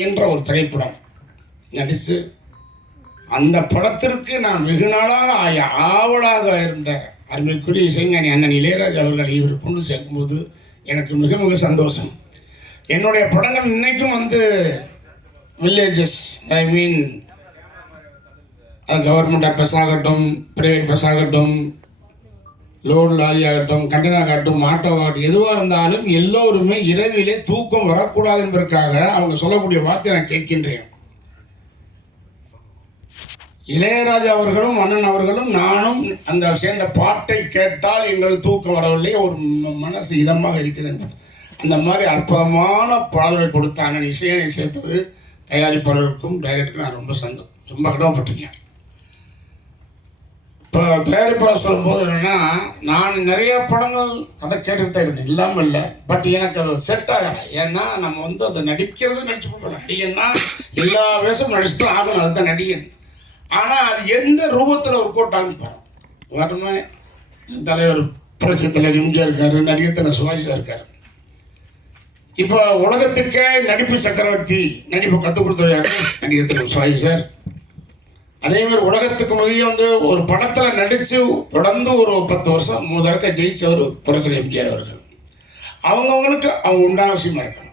என்ற ஒரு திரைப்படம் நடித்து அந்த படத்திற்கு நான் வெகு நாளாக ஆவலாக இருந்த அருமைக்குரிய இசைஞானி அண்ணன் இளையராஜா அவர்களை இவர் கொண்டு சேர்க்கும்போது எனக்கு மிக மிக சந்தோஷம். என்னுடைய படங்கள் இன்றைக்கும் வில்லேஜஸ், ஐ மீன் கவர்மெண்ட் பஸ் ஆகட்டும், ப்ரைவேட் பஸ் ஆகட்டும், லோடு லாரி ஆகட்டும், கண்டெய்னர் ஆகட்டும், ஆட்டோ ஆகட்டும், எதுவாக இருந்தாலும் எல்லோருமே இரவிலே தூக்கம் வரக்கூடாது என்பதற்காக அவங்க சொல்லக்கூடிய வார்த்தையை நான் கேட்கின்றேன். இளையராஜா அவர்களும் அண்ணன் அவர்களும் நானும் அந்த சேர்ந்த பாட்டை கேட்டால் எங்களுக்கு தூக்கம் வரவில்லை, ஒரு மனசு இதமாக இருக்குது என்பது. அந்த மாதிரி அற்புதமான பாடல்களை கொடுத்த அண்ணன் இசையனை சேர்த்தது தயாரிப்பாளருக்கும் டைரக்டருக்கும் நான் ரொம்ப கடமைப்பட்டிருக்கேன். இப்போ தயாரிப்பாளர் சொல்லும்போது என்னென்னா, நான் நிறைய படங்கள் கதை கேட்டுட்டு தான் இருந்தேன், இல்லாமல் இல்லை. பட் எனக்கு அது செட் ஆகலை. ஏன்னா நம்ம அதை நடிக்கிறது நடிச்சு போட்டோம். நடிகன்னா எல்லா வேஷமும் நடிச்சுட்டு ஆகணும், அதுதான் நடிகன். ஆனால் அது எந்த ரூபத்தில் ஒரு கோட்டான்னு பாருங்க. வரமே தலைவர் புரட்சி தலைவர் எம்ஜிஆர் இருக்காரு, நடிகர் தன சுவாசியாக இருக்கார். இப்போ உலகத்துக்கே நடிப்பு சக்கரவர்த்தி, நடிப்பு கற்றுக் கொடுத்தாரு நடிகர் தன சுவாசி சார். அதே மாதிரி உலகத்துக்கு முதலிய ஒரு படத்தில் நடித்து தொடர்ந்து ஒரு 10 வருஷம் 3 தடவை ஜெயிச்ச ஒரு புரட்சி எம்ஜிஆர் அவர்கள். அவங்கவுங்களுக்கு அவங்க உண்டான விஷயமா இருக்கணும்.